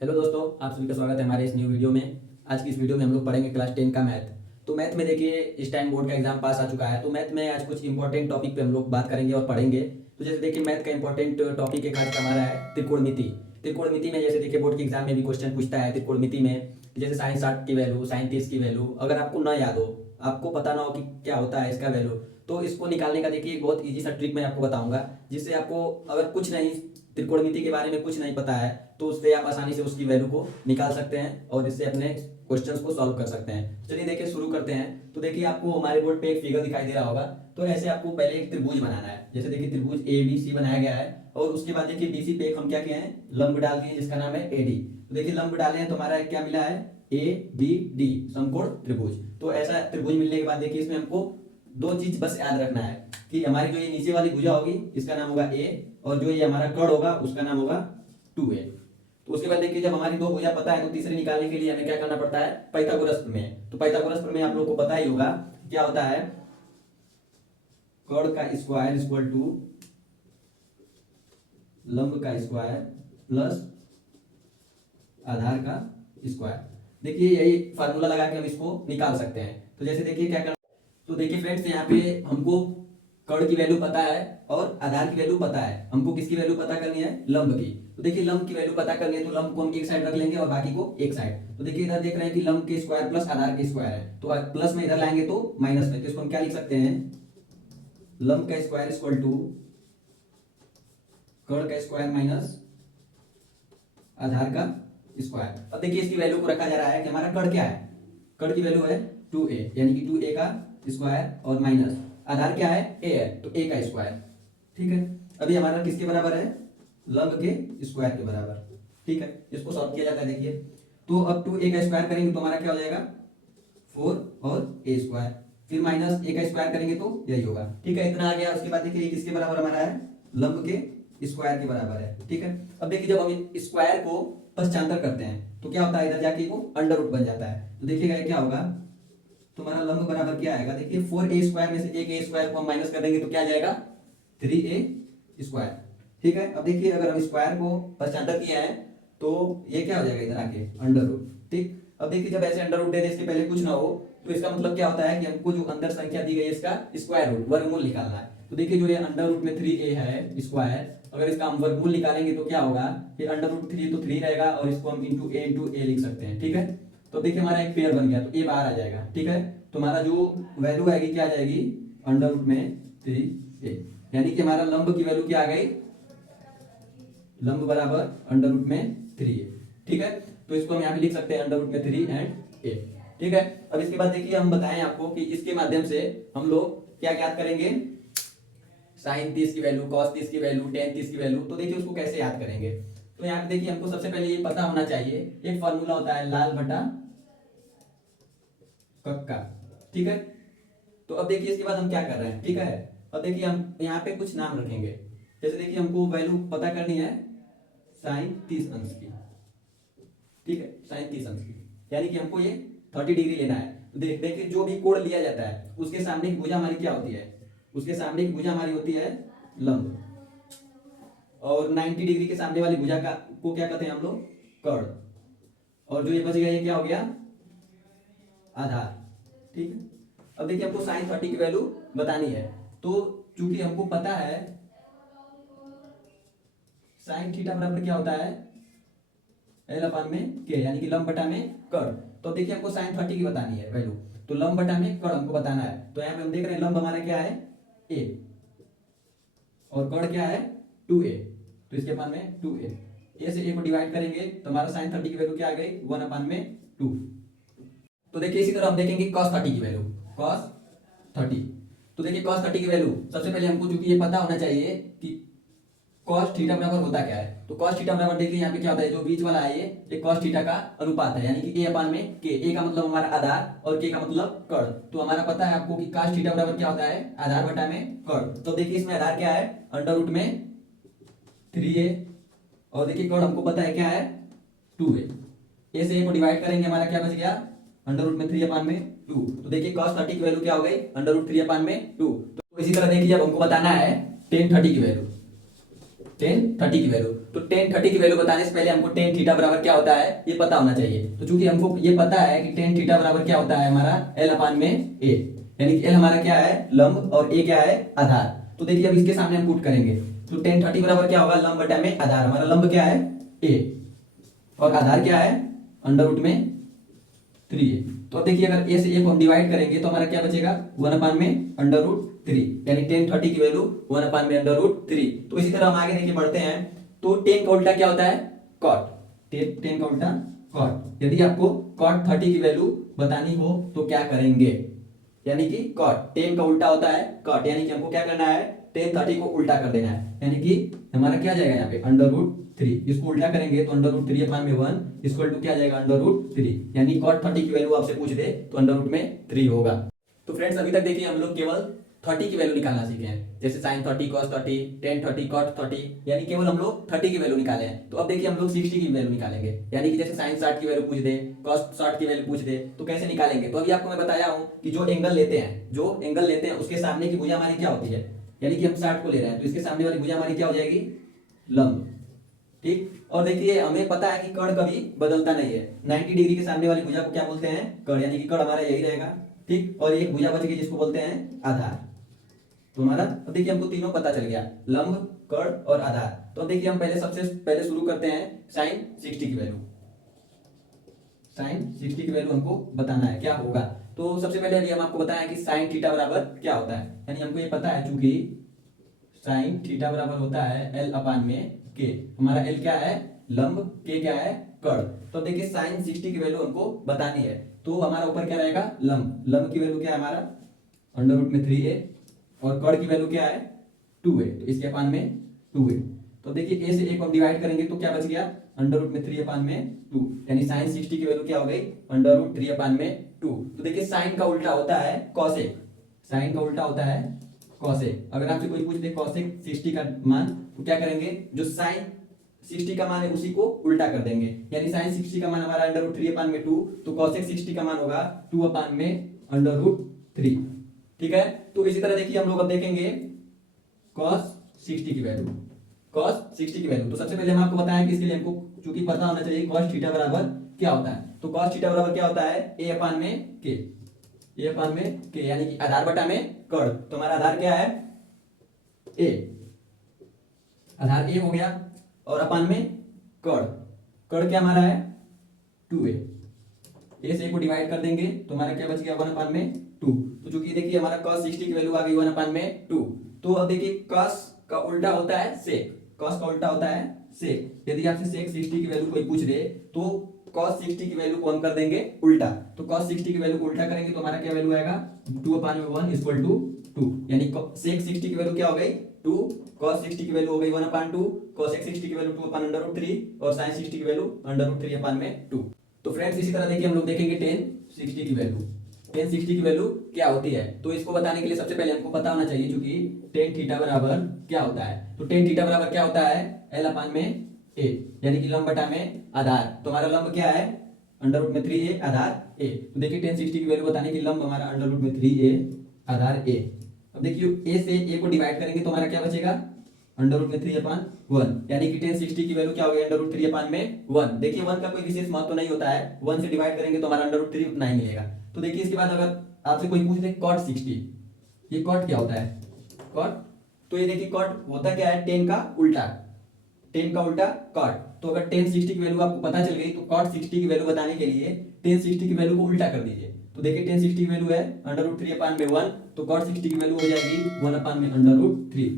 Hello दोस्तों, आप सभी का स्वागत है हमारे इस न्यू वीडियो में। आज की इस वीडियो में हम लोग पढ़ेंगे क्लास 10 का मैथ। तो मैथ में देखिए इस टाइम बोर्ड का एग्जाम पास आ चुका है, तो मैथ में आज कुछ इंपॉर्टेंट टॉपिक पे हम लोग बात करेंगे और पढ़ेंगे। तो जैसे देखिए मैथ का इंपॉर्टेंट टॉपिक एक आज का हमारा है त्रिकोणमिति। त्रिकोणमिति में जैसे देखिए बोर्ड के एग्जाम में भी क्वेश्चन पूछता है त्रिकोणमिति में, जैसे साइन 60 की वैल्यू, साइन 30 की वैल्यू अगर आपको ना याद हो, आपको पता ना हो कि क्या होता है इसका वैल्यू, तो इसको निकालने का देखिए एक बहुत ईजी सा ट्रिक मैं आपको बताऊंगा, जिससे आपको अगर कुछ नहीं त्रिकोणमिति के बारे में कुछ नहीं पता है तो उससे आप आसानी से उसकी वैल्यू को निकाल सकते हैं और इससे अपने क्वेश्चंस को सॉल्व कर सकते हैं। चलिए देखिए शुरू करते हैं। तो देखिए आपको हमारे बोर्ड पे एक फिगर दिखाई दे रहा होगा। तो ऐसे आपको पहले एक त्रिभुज बनाना है। जैसे देखिए त्रिभुज ए बी सी बनाया गया है और उसके बाद देखिए बीसी पे एक हम क्या किए हैं, लंब डाल दिए जिसका नाम है एडी। तो देखिए लंब डाले हैं तो हमारा क्या मिला है, ए बी डी समकोण त्रिभुज। तो ऐसा त्रिभुज मिलने के बाद देखिए इसमें हमको दो चीज बस याद रखना है कि हमारी जो ये नीचे वाली भुजा होगी इसका नाम होगा ए और जो ये हमारा कर्ण होगा उसका नाम होगा 2a। तो उसके बाद देखिए जब हमारी दो भुजा पता है तो तीसरी निकालने के लिए हमें क्या करना पड़ता है, पाइथागोरस प्रमेय। तो पाइथागोरस प्रमेय आप लोगों को पता ही होगा क्या होता है, कर्ण का स्क्वायर इक्वल टू लंब का स्क्वायर प्लस आधार का स्क्वायर। देखिए यही फार्मूला लगा के हम इसको निकाल सकते हैं। तो जैसे देखिए क्या करना, तो देखिए फ्रेंड्स यहाँ पे हमको कर्ण की वैल्यू पता है और आधार की वैल्यू पता है। हमको किसकी वैल्यू पता करनी है, लंब की। तो देखिए लंब की वैल्यू पता करनी है तो लंब को हम एक साइड रख लेंगे और बाकी को एक साइड। तो देखिए इधर देख रहे हैं कि लंब के स्क्वायर प्लस आधार के स्क्वायर है, तो प्लस में इधर लाएंगे तो माइनस में, तो इसको हम क्या लिख सकते हैं, लंब का स्क्वायर इक्वल टू कर्ण का स्क्वायर माइनस आधार का स्क्वायर। अब देखिए इसकी वैल्यू को रखा जा रहा है कि हमारा कर्ण क्या है, कर्ण की वैल्यू है 2a, यानी कि 2a का स्क्वायर और माइनस आधार क्या है, a है तो a का स्क्वायर। ठीक है, अभी हमारा किसके बराबर है, लंब के स्क्वायर के बराबर। ठीक है, इसको सॉल्व किया जाता है। देखिए तो अब 2a का स्क्वायर करेंगे तो हमारा क्या हो जाएगा 4 और a स्क्वायर, फिर माइनस a का स्क्वायर करेंगे तो यही होगा। ठीक है, इतना आ गया। उसके बाद देखिए ये किसके बराबर हमारा है, लंब के स्क्वायर के बराबर है। ठीक है, अब देखिए जब हम स्क्वायर को पश्चांतर करते हैं तो क्या होता है, इधर जाके वो अंडर रूट बन जाता है। तो देखिएगा ये क्या होगा, तुम्हारा लंब बराबर क्या आएगा, देखिए 4a स्क्वायर में से एक a स्क्वायर को हम माइनस कर देंगे तो क्या आ जाएगा 3a स्क्वायर। ठीक है, अब देखिए अगर हम स्क्वायर को पश्चांतर किया है तो ये क्या हो जाएगा इधर आके अंडर रूट। ठीक, अब देखिए जब ऐसे अंडर रूट दे दे इसके पहले कुछ ना हो तो इसका मतलब क्या होता है कि हमको जो अंदर संख्या दी गई है इसका स्क्वायर रूट वर्गमूल निकालना है। तो देखिए जो ये अंडर रूट में 3a है स्क्वायर, अगर इसका हम वर्गमूल निकालेंगे तो क्या होगा, फिर अंडर रूट 3 तो 3 रहेगा और इसको हम इंटू a लिख सकते हैं। ठीक है, तो देखिए हमारा एक पेयर बन गया तो a बाहर आ जाएगा। ठीक है, तो हमारा जो वैल्यू आएगी क्या आ जाएगी, अंडर रूट में 3a, यानी कि हमारा लंब की वैल्यू क्या आ गई, लंब बराबर अंडर रूट में 3a। ठीक है, तो इसको हम यहाँ पे लिख सकते हैं अंडर रूट में 3 एंड a। ठीक है, अब इसके बाद देखिए हम बताएं आपको कि इसके माध्यम से हम लोग क्या ज्ञात करेंगे, साइन 30 की वैल्यू, कॉस 30 की वैल्यू, टेन 30 की वैल्यू। तो देखिए उसको कैसे याद करेंगे, तो यहाँ पे देखिए हमको सबसे पहले ये पता होना चाहिए, एक फॉर्मूला होता है लाल बटा कक्का। ठीक है, तो अब देखिए इसके बाद हम क्या कर रहे हैं। ठीक है, अब देखिए हम यहाँ पे कुछ नाम रखेंगे। जैसे देखिए हमको वैल्यू पता करनी है साइन 30 अंश की। ठीक है, साइन 30 अंश की, यानी कि हमको ये 30 डिग्री लेना है। तो देखिए जो भी कोण लिया जाता है उसके सामने की भुजा हमारी क्या होती है, उसके सामने की भुजा हमारी होती है लंब, और 90 डिग्री के सामने वाली भुजा का को क्या कहते हैं हम लोग, कर्ण, और जो ये बच गया ये क्या हो गया, आधार। ठीक है, अब देखिए हमको साइन 30 की वैल्यू बतानी है। तो चूंकि हमको पता है साइन थीटा बराबर क्या होता है, एल अपान में के, यानी कि लंब बटा में कर्ण। तो देखिए हमको साइन 30 की बतानी है वैल्यू, तो लंब बटा में कर्ण हमको बताना है। तो यहाँ पे हम देख रहे हैं लंब हमारा क्या है a और कर्ण क्या है 2a, तो इसके अपान में 2a, a से a को डिवाइड करेंगे तो हमारा साइन 30 की वैल्यू क्या आ गई 1 अपान में 2। तो देखिए इसी तरह हम देखेंगे cos 30 की वैल्यू, cos 30। तो देखिए cos 30 की वैल्यू सबसे पहले हमको चूंकि ये पता होना चाहिए कि cos थीटा बराबर होता क्या है। तो cos थीटा बराबर देखिए यहाँ पे क्या होता है, जो बीच वाला है ये cos थीटा का अनुपात है, यानी कि a अपान में k। a का मतलब हमारा आधार और k का मतलब कर्ण। तो हमारा पता है आपको कि cos थीटा बराबर क्या होता है, आधार बटा में कर्ण। तो देखिए इसमें आधार क्या है, अंडर रूट में 3a, और देखिए कर्ण हमको पता है क्या है 2a। a से a को डिवाइड करेंगे हमारा क्या बच गया, अंडर रूट में 3 अपान में 2। तो देखिए cos 30 की वैल्यू क्या हो गई, अंडर रूट 3 अपान में 2। तो इसी तरह देखिए अब हमको बताना है टेन 30 की वैल्यू। टेन थर्टी की वैल्यू। तो टेन थर्टी की वैल्यू बताने से पहले हमको टेन थीटा बराबर क्या होता है ये पता होना चाहिए। तो चूंकि हमको ये पता है कि टेन थीटा बराबर क्या होता है हमारा एल अपान में ए, यानी कि एल हमारा क्या है लंब और ए क्या है आधार। तो देखिए अब इसके सामने हम पुट करेंगे तो टेन थर्टी बराबर क्या होगा लंब बटा में आधार। हमारा लंब क्या है ए और आधार क्या है अंडर रूट में 3a। तो अब देखिए अगर ए से ए को हम डिवाइड करेंगे तो हमारा क्या बचेगा 1/में अंडर रूट 3, यानी टेन थर्टी की वैल्यू 1/में अंडर रूट 3। तो इसी तरह हम आगे देखिए बढ़ते हैं। तो टेन का उल्टा क्या होता है कॉट, टेन का उल्टा कॉट। यदि आपको कॉट 30 की वैल्यू बतानी हो तो क्या करेंगे, यानी कि कॉट टेन का उल्टा होता है कॉट, यानी कि हमको क्या करना है टेन 30 को उल्टा कर देना है, यानी कि हमारा क्या जाएगा यहाँ पे अंडर रूट 3। इसको उल्टा करेंगे तो अंडर रूट 3/1 इक्वल टू क्या जाएगा अंडर रूट 3, यानी कॉट 30 की वैल्यू आपसे पूछ दे तो अंडर रूट में 3 होगा। तो फ्रेंड्स अभी तक देखिए हम लोग केवल 30 की वैल्यू निकालना सीखे हैं, जैसे sin 30 cos 30 tan 30 cot 30, यानी केवल हम लोग 30 की वैल्यू निकाले हैं। तो अब देखिए हम लोग 60 की वैल्यू निकालेंगे, यानी कि जैसे sin 60 की वैल्यू पूछ दे cos 60 की वैल्यू पूछ दे तो कैसे निकालेंगे। तो अभी आपको मैं बताया हूं कि जो एंगल लेते हैं उसके सामने की भुजा हमारी क्या होती है, यानी कि हम 60 को ले रहे हैं तो इसके सामने वाली भुजा हमारी क्या हो जाएगी लंब, ठीक। और देखिए हमें पता है कि कर्ण कभी बदलता नहीं है, 90 डिग्री के सामने वाली भुजा को क्या बोलते हैं कर्ण, यानी कि कर्ण हमारा यही रहेगा, ठीक। और एक भुजा बच गई जिसको बोलते हैं आधार। तो हमारा अब देखिए हमको तीनों पता चल गया लंब कर्ण और आधार। तो अब देखिए हम सबसे पहले शुरू करते हैं sin 60 की वैल्यू। sin 60 की वैल्यू हमको बताना है क्या होगा। तो सबसे पहले अभी हम आपको बताया कि sin थीटा बराबर क्या होता है, यानी हमको ये पता है चूंकि sin थीटा बराबर होता है l अपान में k। हमारा l क्या है लंब, k क्या है कर्ण। तो देखिए sin 60 की वैल्यू हमको बतानी है तो हमारा ऊपर क्या रहेगा लंब की वैल्यू क्या है हमारा अंडर रूट में 3a और कर्ण की वैल्यू क्या है 2a, तो इसके अपान में 2a। तो देखिए a से a को हम डिवाइड करेंगे तो क्या बच गया अंडर रूट में 3 अपान में 2, यानी sin 60 की वैल्यू क्या हो गई अंडर रूट 3 अपान में 2। तो देखिए sin का उल्टा होता है cosec, sin का उल्टा होता है cosec। अगर आपसे कोई पूछ दे cosec 60 का मान तो क्या करेंगे जो sin 60 का मान है उसी को उल्टा कर देंगे, यानी sin 60 का मान हमारा अंडर रूट 3 अपान में 2, तो cosec 60 का मान होगा 2 अपान में अंडर रूट 3, ठीक है। तो इसी तरह देखिए हम लोग अब देखेंगे cos 60 की वैल्यू, cos 60 की वैल्यू। तो सबसे पहले हम आपको बताएं कि इसके लिए हमको चूंकि पता होना चाहिए cos थीटा बराबर क्या होता है। तो cos थीटा बराबर क्या होता है a अपान में k, a अपान में k, यानी कि आधार बटा में कर्ण। तो हमारा आधार क्या है a, आधार a हो गया और अपान में कर्ण क्या हमारा है 2a, a से a को डिवाइड कर देंगे तो हमारा क्या बच गया 1 अपान में 2। तो चूंकि देखिए हमारा cos 60 की वैल्यू आ गई 1 अपान में 2। तो अब देखिए cos का उल्टा होता है sec, cos का उल्टा होता है sec। यदि आपसे sec 60 की वैल्यू कोई पूछ दे तो cos 60 की वैल्यू को हम कर देंगे उल्टा। तो cos 60 की वैल्यू को उल्टा करेंगे तो हमारा क्या वैल्यू आएगा 2 अपान में 1 इक्वल टू 2, यानी sec 60 की वैल्यू क्या हो गई 2, cos 60 की वैल्यू हो गई 1 अपान 2, cosec 60 की वैल्यू 2 अपान अंडर रूट 3 और sin 60 की वैल्यू अंडर रूट 3 अपान में 2। तो फ्रेंड्स इसी तरह देखिए हम लोग देखेंगे tan 60 की वैल्यू, tan 60 की वैल्यू क्या होती है। तो इसको बताने के लिए सबसे पहले हमको पता होना चाहिए क्योंकि tan थीटा बराबर क्या होता है। तो tan थीटा बराबर क्या होता है l अपान में a, यानी कि लंब बटा में आधार। तो हमारा लंब क्या है अंडर रूट में 3a आधार a। तो देखिए tan 60 की वैल्यू बताने की लंब हमारा अंडर रूट में 3a आधार a। अब देखिए a से a को डिवाइड करेंगे तो हमारा क्या बचेगा अंडर रूट में 3 अपान 1, यानी कि tan 60 की वैल्यू क्या हो गई अंडर रूट 3 अपान में 1। देखिए 1 का कोई विशेष महत्व नहीं होता है, 1 से डिवाइड करेंगे तो हमारा अंडर रूट 3 उतना ही मिलेगा। तो देखिए इसके बाद अगर आपसे कोई पूछ दे cot 60, ये cot क्या होता है cot, तो ये देखिए cot होता क्या है tan का उल्टा, tan का उल्टा cot। तो अगर tan 60 की वैल्यू आपको पता चल गई तो cot 60 की वैल्यू बताने के लिए tan 60 की वैल्यू को उल्टा कर दीजिए। तो देखिए tan 60 की वैल्यू है अंडर रूट 3 अपान में 1, तो cot 60 की वैल्यू हो जाएगी 1 अपान में अंडर रूट 3।